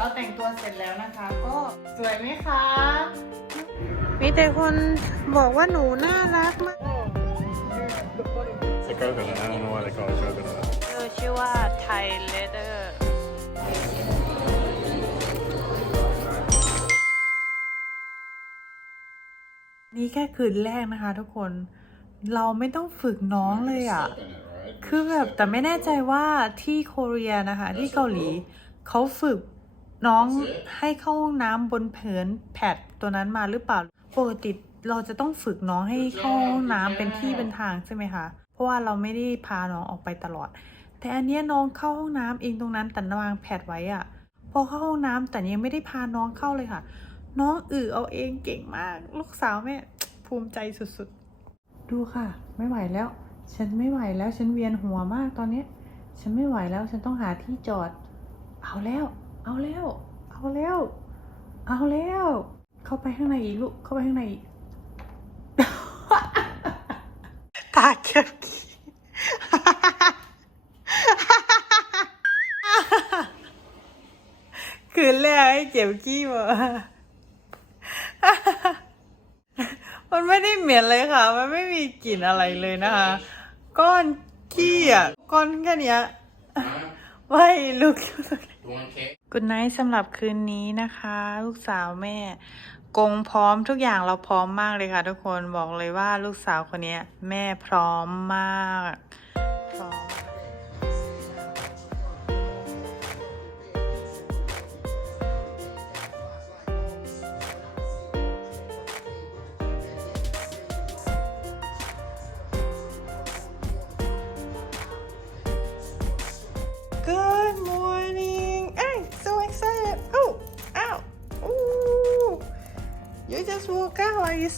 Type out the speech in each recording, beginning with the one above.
เราแต่งตัวเสร็จแล้วนะคะ ก็สวยไหมคะ มีแต่คนบอกว่าหนูน่ารักมาก It's a coconut. I don't know why they call it coconut. เออชื่อว่าไทยเลเดอร์ นี่แค่คืนแรกนะคะทุกคน เราไม่ต้องฝึกน้องเลยอะ่ะคือแบบแต่ไม่แน่ใจว่าที่โคเรียนะคะ ที่เกาหลีเขาฝึก น้องให้เข้าห้องน้ำบนเผืนแพดตัวนั้นมาหรือเปล่าปกติเราจะต้องฝึกน้องให้เข้าห้องน้ำเป็นที่เป็นทางใช่ไหมคะ เพราะว่าเราไม่ได้พาน้องออกไปตลอด แต่อันนี้น้องเข้าห้องน้ำเองตรงนั้นแต่วางแพดไว้อะพอเข้าห้องน้ำแต่ยังไม่ได้พาน้องเข้าเลยค่ะ น้องอือเอาเองเก่งมาก ลูกสาวแม่ภูมิใจสุดๆ ดูค่ะ ไม่ไหวแล้ว ฉันไม่ไหวแล้วฉันเวียนหัวมากตอนเนี้ยฉันไม่ไหวแล้วฉันต้องหาที่จอด เอาแล้ว เอาแล้ว เอาแล้ว เอาแล้ว เข้าไปข้างในอีกลูก เข้าไปข้างในอีกตาเก็บขี้คืนแรกให้เก็บขี้มามันไม่ได้เหม็นเลยค่ะ มันไม่มีกลิ่นอะไรเลยนะคะ ก้อนขี้อะ ก้อนแค่เนี้ยไว้ลูก กุดไนท์สำหรับคืนนี้นะคะ ลูกสาวแม่ กงพร้อมทุกอย่างเราพร้อมมากเลยค่ะทุกคนบอกเลยว่าลูกสาวคนนี้แม่พร้อมมาก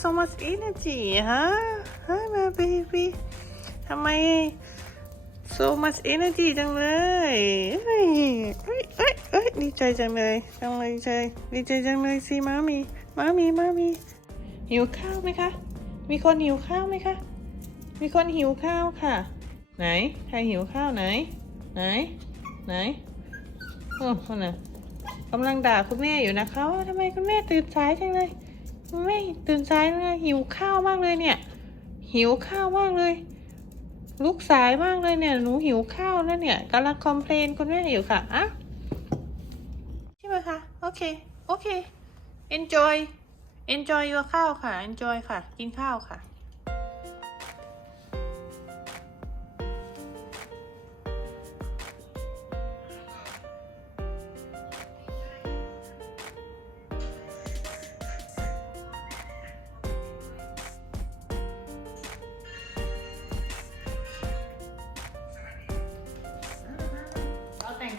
so much energy, huh? Hi, my baby. ทำไม so much energy จังเลยเฮ้ยเฮ้ยเฮ้ยเฮ้ยดีใจจังเลยจังเลยใจดีใจจังเลยสิมามีมามีมามีหิวข้าวไหมคะ มีคนหิวข้าวไหมคะ มีคนหิวข้าวค่ะ ไหน ใครหิวข้าวไหน ไหน ไหนโอ้คนน่ะกำลังด่าคุณแม่อยู่นะคะว่าทำไมคุณแม่ตื่นสายจังเลย ไม่ตื่นสายเลยหิวข้าวมากเลยเนี่ย หิวข้าวมากเลย ลุกสายมากเลยเนี่ยหนูหิวข้าวแล้วเนี่ยกำลังคอมเพลนคุณแม่อยู่ค่ะอะใช่ไหมคะโอเคโอเค enjoy enjoy your ข้าวค่ะ enjoy ค่ะ กินข้าวค่ะ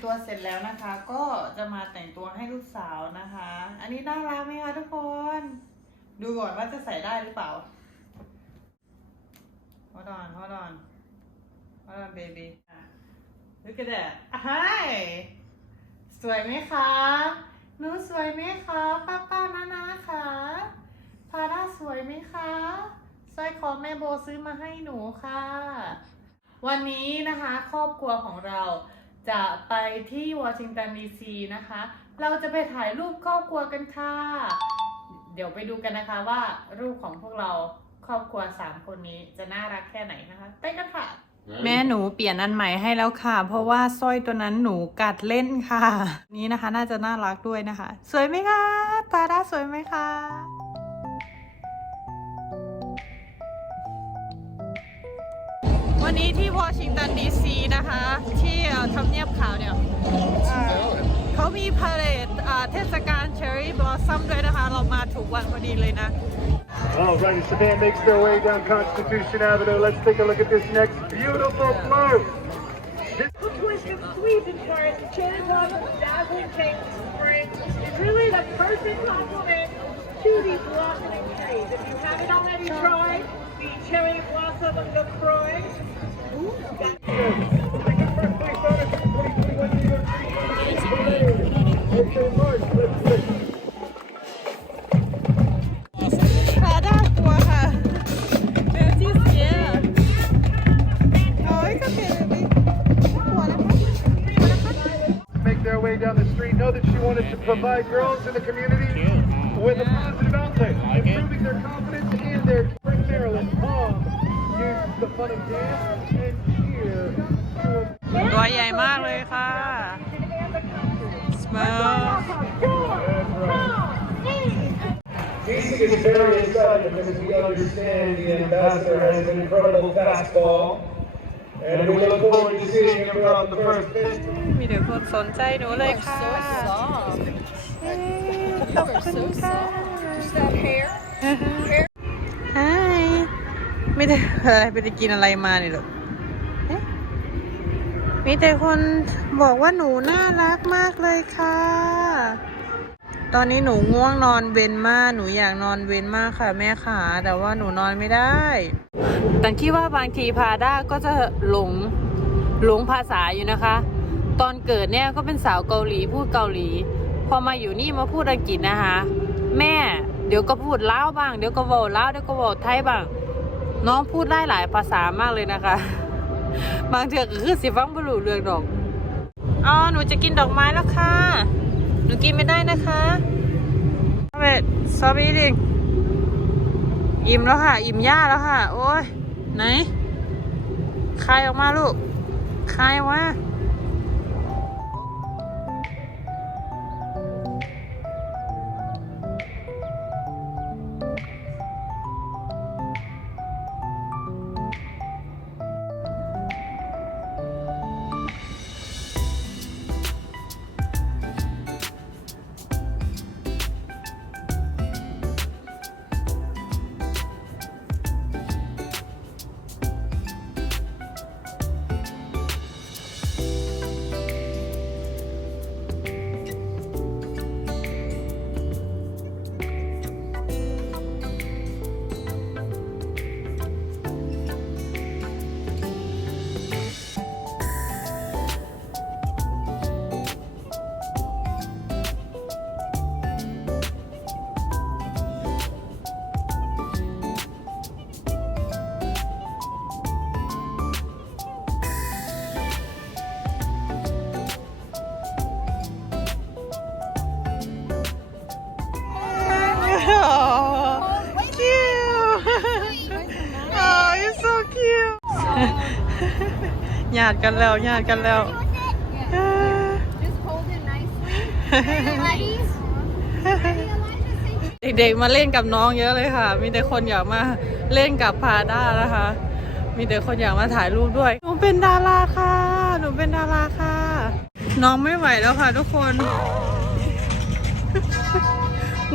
ตัวเสร็จแล้วนะคะ ก็จะมาแต่งตัวให้ลูกสาวนะคะ อันนี้น่ารักไหมคะทุกคน ดูก่อนว่าจะใส่ได้หรือเปล่า Hold on hold on hold on baby อะ Look at that Hi สวยไหมคะหนูสวยไหมคะป้าป้านานาคะพาด้าสวยไหมคะสร้อยคอแม่โบซื้อมาให้หนูค่ะ วันนี้นะคะ ครอบครัวของเรา จะไปที่วอชิงตันดีซีนะคะ เราจะไปถ่ายรูปครอบครัวกันค่ะ เดี๋ยวไปดูกันนะคะว่ารูปของพวกเราครอบครัวสามคนนี้จะน่ารักแค่ไหนนะคะ ไปกันค่ะ แม่หนูเปลี่ยนอันใหม่ให้แล้วค่ะ เพราะว่าสร้อยตัวนั้นหนูกัดเล่นค่ะ นี้นะคะน่าจะน่ารักด้วยนะคะ สวยไหมคะปาด้าสวยไหมคะวันนี้ที่วอชิงตันำเนียบขาวเนี่ยอ่าเขามีพาเลทอ่าเทศกาลเชอร์รี่บลอสซัมด้วยนะคะ เรามาถูกวันพอดีเลยนะ All right, as the band makes their way down Constitution Avenue, let's take a look at this next beautiful float. twist and squeeze and turn, cherry blossom dazzling pink spring is really the perfect complement to these blossoming trees. If you haven't already tried the cherry blossom LaCroix, Okay, is to provide girls in the community with a positive outlet, improving their confidence and their Spring Maryland mom uses the fun of dance and cheer to ตัวใหญ่มากเลยค่ะ smell Jason is very excited because we understand the ambassador has an incredible fastball. And we look forward to seeing him from the first pitch. มีแต่คนสนใจหนูเลยค่ะ เย้ขอบคุณค่ะ Hi ไม่ได้อะไรไปกินอะไรมาเนี่ยหรอเอ๊ะมีแต่คนบอกว่าหนูน่ารักมากเลยค่ะ ตอนนี้หนูง่วงนอนเวนมากหนูอยากนอนเวนมากค่ะแม่ขาแต่ว่าหนูนอนไม่ได้แต่คิดว่าบางทีพาด้าก็จะหลงหลงภาษาอยู่นะคะ ตอนเกิดเนี่ยก็เป็นสาวเกาหลีพูดเกาหลี อมาอยู่นี่มาพูดอังกฤษนะคะ แม่เดี๋ยวก็พูดลาวบ้างเดี๋ยวก็เวอลาวเดี๋ยวก็เวอไทยบ้าง น้องพูดได้หลายภาษามากเลยนะคะ บางเทือก็คือสิฟังบรูเรื่องดอกอ๋อหนูจะกินดอกไม้แล้วค่ะ หนูกินไม่ได้นะคะเวทซอบี้ดิอิ่มแล้วค่ะ อิ่มย่าแล้วค่ะ โอ้ยไหนคายออกมาลูกคายออกมา ติกันแล้วญาติกันแล้ว Just hold it nicely. Ready? Ready, Elijah? Say เด็กๆมาเล่นกับน้องเยอะเลยค่ะ มีแต่คนอยากมาเล่นกับพาด้านะคะ มีแต่คนอยากมาถ่ายรูปด้วย หนูเป็นดาราค่ะ หนูเป็นดาราค่ะ น้องไม่ไหวแล้วค่ะทุกคน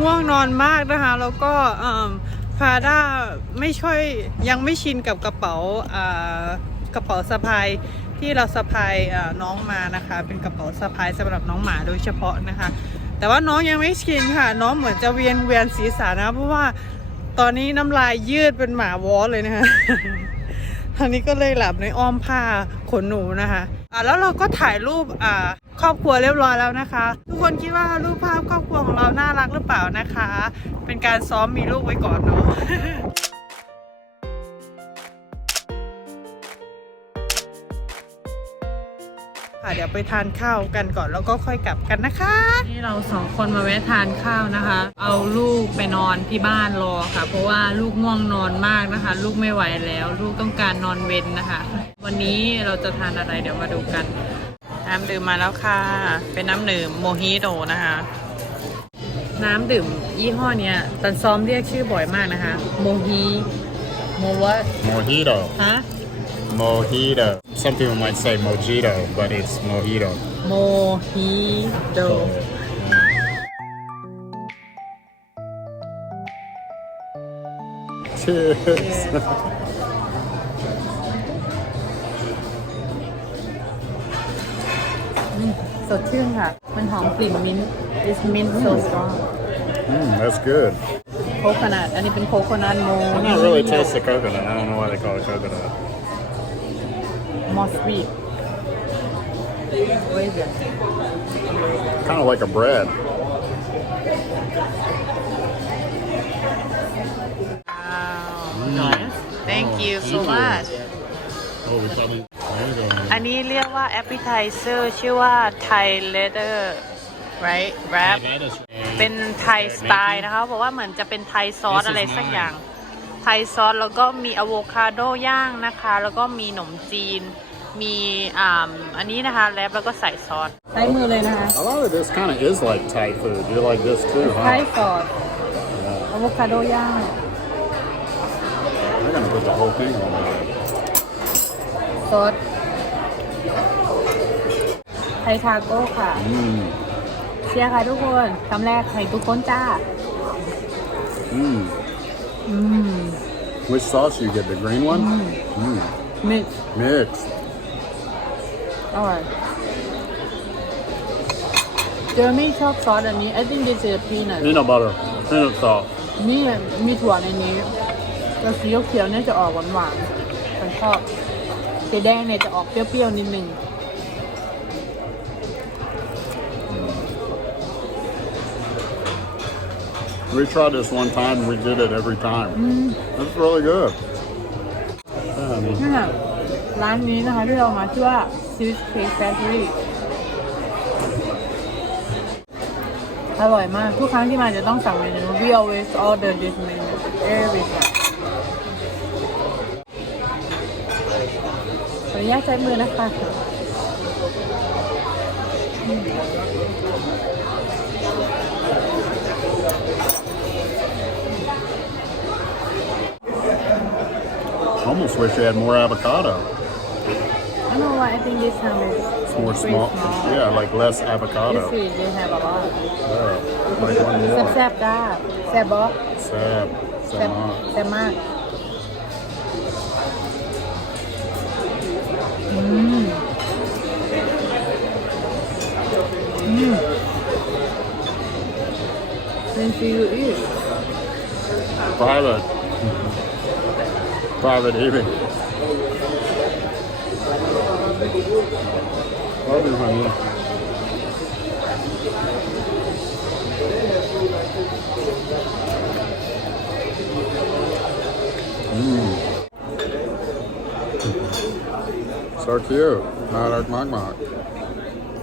ง่วงนอนมากนะคะ แล้วก็พาด้าไม่ช่อยยังไม่ชินกับกระเป๋าอ่ากระเป๋าสะพาย ที่เราสะพายอ่าน้องมานะคะ เป็นกระเป๋าสะพายสำหรับน้องหมาโดยเฉพาะนะคะ แต่ว่าน้องยังไม่ชินค่ะ น้องเหมือนจะเวียนเวียนศีรษะนะเพราะว่าตอนนี้น้ำลายยืดเป็นหมาวอเลยนะคะทางนี้ก็เลยหลับในอ้อมผ้าขนหนูนะคะอ่าแล้วเราก็ถ่ายรูปอ่าครอบครัวเรียบร้อยแล้วนะคะ ทุกคนคิดว่ารูปภาพครอบครัวของเราน่ารักหรือเปล่านะคะ เป็นการซ้อมมีลูกไว้ก่อนเนาะ ค่ะเดี๋ยวไปทานข้าวกันก่อนแล้วก็ค่อยกลับกันนะคะ นี่เราสองคนมาแวะทานข้าวนะคะ เอาลูกไปนอนที่บ้านรอค่ะ เพราะว่าลูกง่วงนอนมากนะคะ ลูกไม่ไหวแล้ว ลูกต้องการนอนเว้นนะคะ วันนี้เราจะทานอะไรเดี๋ยวมาดูกัน น้ำดื่มมาแล้วค่ะ เป็นน้ำดื่มโมฮิโตนะคะ น้ำดื่มยี่ห้อเนี้ยตันซ้อมเรียกชื่อบ่อยมากนะคะ โมฮิโมวัต Mojito. ฮะ Mojito. Some people might say mojito, but it's mojito. โมฮิโต Cheers. สดชื่นค่ะ มันหอมกลิ่นมิ้นท์ is mint so strong Mm, that's good. โคคนัทอันนี้เป็นโคโคนัทโม I don't really taste the coconut. I don't know why they call it coconut. มอสวีท What is it? Kind of like a bread. Wow Thank you so much Oh, we probably. There you go. อันนี้เรียกว่า appetizer ชื่อว่า Thai leather right wrap That is เป็นไทยสไตล์นะคะบอกว่าเหมือนจะเป็นไทยซอส This is อะไรสัก mine อย่าง ไทยซอสแล้วก็มีอะโวคาโดย่างนะคะ แล้วก็มีขนมจีน มีอ่าอันนี้นะคะแรปแล้วก็ใส่ซอสใช้มือเลยนะคะ A lot of this kind of is like Thai food. You're like this too, ไทย huh? ซอสอะโวคาโดย่าง They're gonna put the whole thing on there. ซอสไทยทาโก้ค่ะ Mmm. เชียร์ค่ะทุกคนคำแรกให้ทุกคนจ้า Mmm. อืม Which sauce you get? The green one? Mmm. มิก Mix. อร่อยเจอไม่ชอบซอสอันนี้ I think this is a peanut Peanut butter. Peanut sauce. นี่มีถั่วในนี้แต่สีเขียวๆเนี่ยจะออกหวานๆฉันชอบสีแดงเนี่ยจะออกเปรี้ยวๆนิดนึง We tried this one time. We did it every time. It's really good. Yeah, I mean, นี่นะร้านนี้นะคะที่เรามาชื่อว่า Sweet Cake Factory อร่อยมาก ทุกครั้งที่มาจะต้องสั่งเมนู We always order this menu every time ขออนุญาตใช้มือนะคะ almost wish you had more avocado. I don't know why I think this time is It's more pretty small. Yeah, like less This avocado. week they have a lot Yeah, like one more. แซ่บๆจ้าแซ่บบ่ Sad. แซ่บ Sad not. แซ่บมาก อืม อืมเป็นซีอิ๊วอีก Private. Private eating. Love you, honey. Mmm. So cute. Narak Magmak.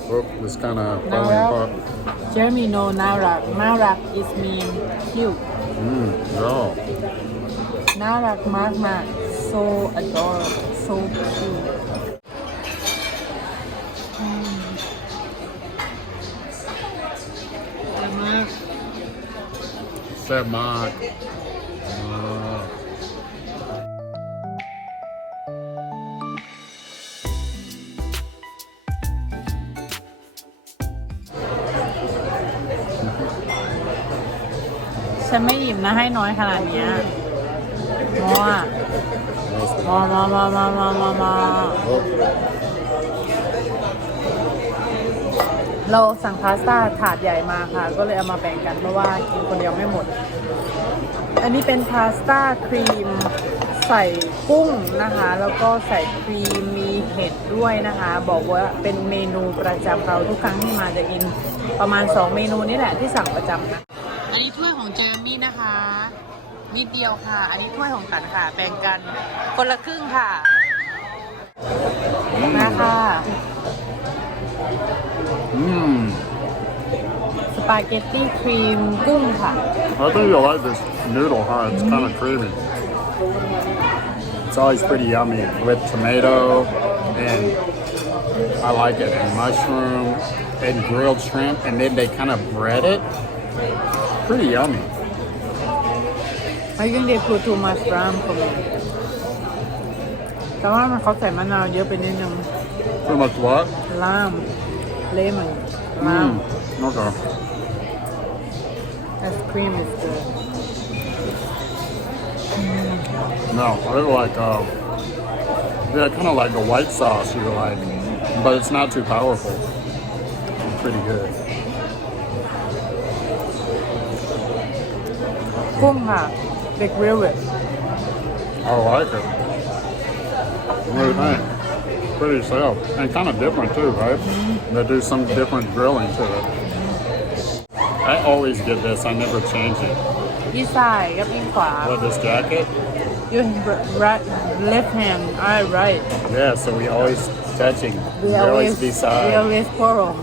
Oh, this kind of falling Narak. apart. Jeremy no น่ารักน่ารัก is mean cute Mmm, yeah. น่ารักมากมาก so adorable so cute Said Mark. Uh, ฉันไม่อิ่มนะให้น้อยขนาดเนี้ยมออะมอมอมอมอมอมอมอ oh, เราสั่งพาสต้าถาดใหญ่มาค่ะ ก็เลยเอามาแบ่งกันเพราะว่ากินคนเดียวไม่หมด อันนี้เป็นพาสต้าครีมใส่กุ้งนะคะ แล้วก็ใส่ครีมมีเห็ดด้วยนะคะ บอกว่าเป็นเมนูประจำเราทุกครั้งที่มาจะกินประมาณ 2 เมนูนี่แหละที่สั่งประจำนะ อันนี้ถ้วยของเจอมี่นะคะนิดเดียวค่ะ อันนี้ถ้วยของตันค่ะแบ่งกันคนละครึ่งค่ะมาค่ะ mmm. สปาเกตตี้ครีมกุ้งค่ะ I think you'll like this noodle, huh? It's kind of creamy. It's always pretty yummy with tomato and I like it and mushroom and grilled shrimp and then they kind of bread it. Pretty yummy. I think they put too much ram for me แต่ว่ามันเขาใส่มะนาวเยอะไปนิดนึง Too much what? ล่าม เลมอนล่าม Mm. Okay. Ice cream is good No, I like uh, yeah, kind of like a white sauce you like, but it's not too powerful. It's pretty good. กุ้งค่ะเด็กเวลเวท I like it. What do you think? pretty self and kind of different too, right? They do some different grilling to it. I always get this. I never change it. ยี่ซ้ายกับยี่ขวา What this jacket? you right left hand I right Yeah, so we always touching. We always we always quarrel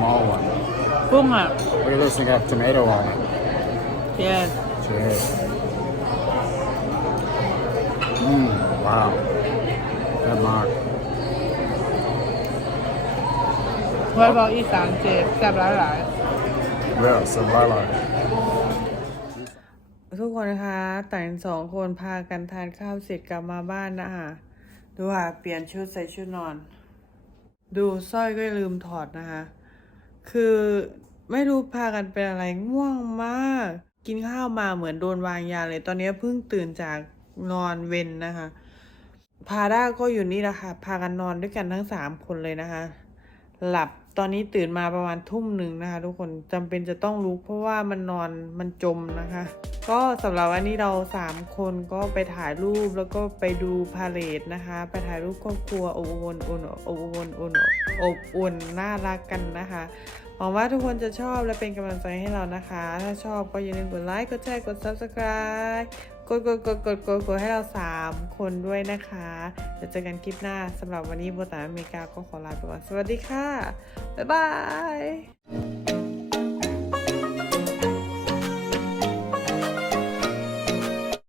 small one. กุ้งอะ Look at this, they got tomato on it. yes Cheers. Mmm, wow. Good mark. ไว้บอกอีสานเจ็บแซ่บหลายหลาย Yeah, some lilac. ทุกคนนะคะแต่งสองคนพากันทานข้าวเสร็จกลับมาบ้านนะคะดูค่ะ เปลี่ยนชุดใส่ชุดนอน ดูสร้อยก็ลืมถอดนะคะ คือไม่รู้พากันเป็นอะไรง่วงมาก กินข้าวมาเหมือนโดนวางยาเลย ตอนนี้เพิ่งตื่นจากนอนเวนนะคะ พาด้าก็อยู่นี่แหละค่ะ พากันนอนด้วยกันทั้งสามคนเลยนะคะ หลับ ตอนนี้ตื่นมาประมาณทุ่มหนึ่งนะคะ ทุกคนจำเป็นจะต้องลุกเพราะว่ามันนอนมันจมนะคะ ก็สำหรับวันนี้เราสามคนก็ไปถ่ายรูปแล้วก็ไปดูพาเลทนะคะ ไปถ่ายรูปครอบครัวอบอุ่นอุ่นอบอุ่นอุ่นอบอุ่นน่ารักกันนะคะหวังว่าทุกคนจะชอบและเป็นกำลังใจให้เรานะคะ ถ้าชอบก็อย่าลืมกดไลค์กดแชร์กด subscribe กดกดกดกดกดกดให้เราสามคนด้วยนะคะเดี๋ยวเจอกันคลิปหน้าสำหรับวันนี้โบตานอเมริกาก็ขอลาไปก่อน สวัสดีค่ะ บ๊ายบาย